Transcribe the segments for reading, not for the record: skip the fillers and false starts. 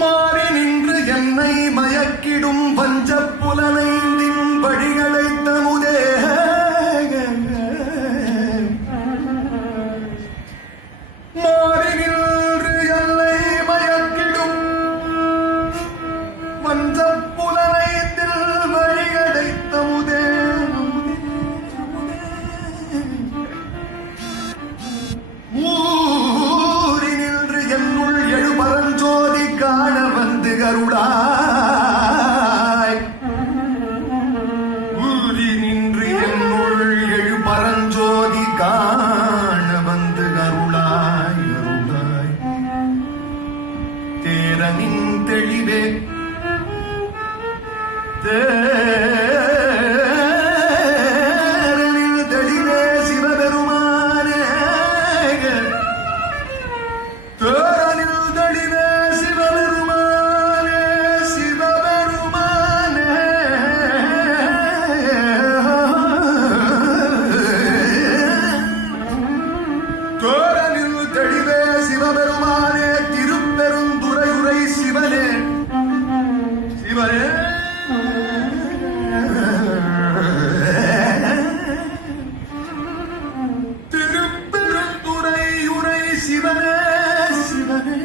மாறி நின்று என்னை மயக்கிடும் வஞ்சப் புலனைந்தின் வழிகளைத் தமுதே மாறி நின்று என்னை மயக்கிடும் வஞ்சப் புலனைந்தில் வழிகளைத் தமுதே ஊறி நின்று என்னுள் எழுபரஞ்சோதி காண வந்து கருளாய் ஊறி நின்று என்னுள் எழுபரஞ்சோதி காண வந்து கருளாய் அருளாய் தேரனின் தெளிவே தேரனின் தெளிவே சிவபெருமானே தேரனில் தெளிவே சிவபெருமானே சிவபெருமானே தேரனில் தெளிவே சிவபெருமானே திருப்பெருந்துறையுரை சிவனே சிவனே திருப்பெருந்துறையுரை சிவனே சிவனே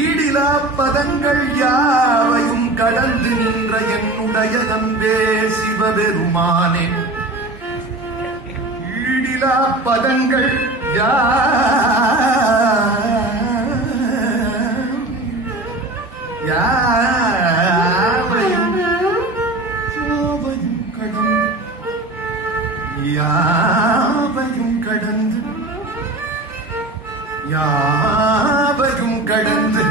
ஈடிலா பதங்கள் யாவையும் கடந்து நின்ற என்னுடைய நம்பே சிவபெருமானே ஈடிலா பதங்கள் யாவையும் யாவையும் கடந்து யாவையும் கடந்து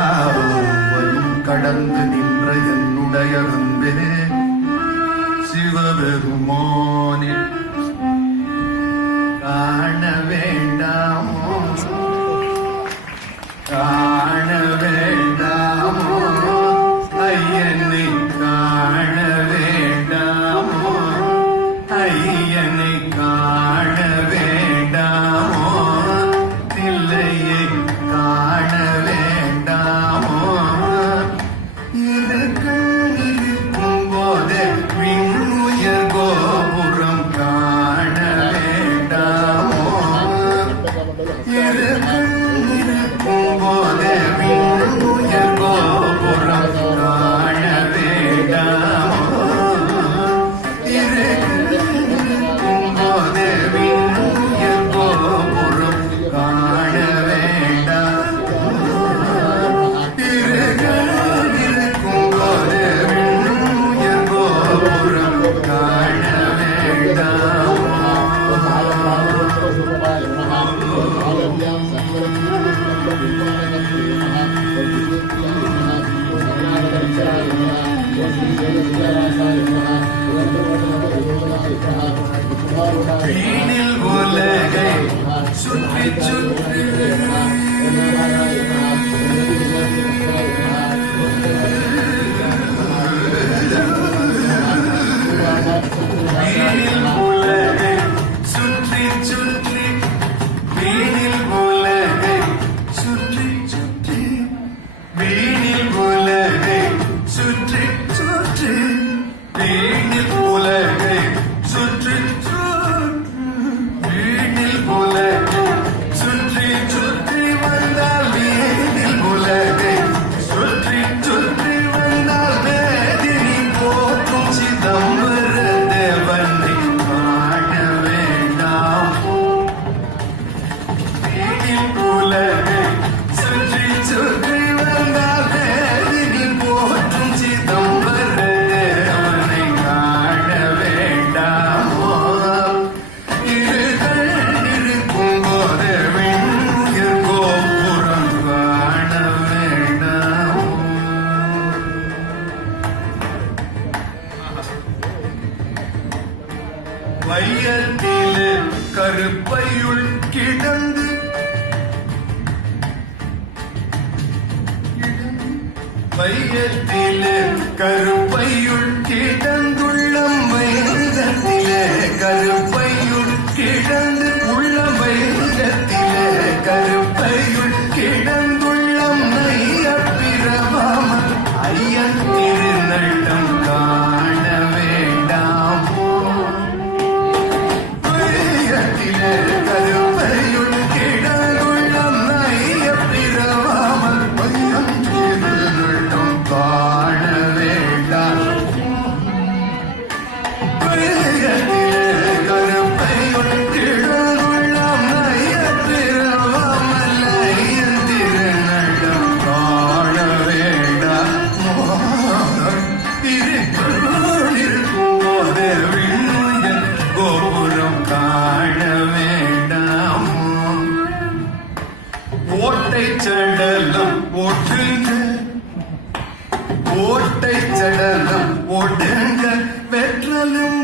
யாவையும் கடந்து நின்ற என்னுடைய அன்பே சிவபெருமானே காண வேண்டாமோ காண வேண்டாமோ ஐயனை காண வேண்டாமோ ஐயனை காண வேண்டாமோ தில்லையை காண வேண்டாமோ இருக்கும் போதே விண்ணுயர் கோபுரம் காண வேண்டாமோ இருக்கும் போதே விண்ணுயர் கோபுரம் காண வேண்டாமோ இருக்கும் போதே விண்ணுயர் கோபுரம் காண வேண்டாமோ இருக்கும் போதே விண்ணுயர் கோபுரம் காண வேண்டாமோ வீணில் உலகை சுற்றி சுற்றி வீணில் உலகை சுற்றி சுற்றி வீணில் உலகை சுற்றி சுற்றி வீணில் உலகை சுற்றி சுற்றி வீணில் உலகை சுற்றி வீணில் உலகை சுற்றி சுற்றி வந்தால் வீணில் உலகை சுற்றி சுற்றி வந்தால் வேதினி போற்றும் சிதம்பர தேவனை காண வேண்டாம் வீணில் உலகை சுற்றி சுற்றி வந்தால் வேதினி போற்றும் சிதம்பர தேவனை காண வேண்டாமோ இருக்கும் போதே விண்ணுயர் கோபுரம் காண வேண்டாமோ வையத்திலே கருப்பையுள் கிடந்து வையத்திலே கருப்பையுள் கிடந்துள்ளம் வைரத்திலே கருப்பையுள் கிடந்து உள்ளம் நலம்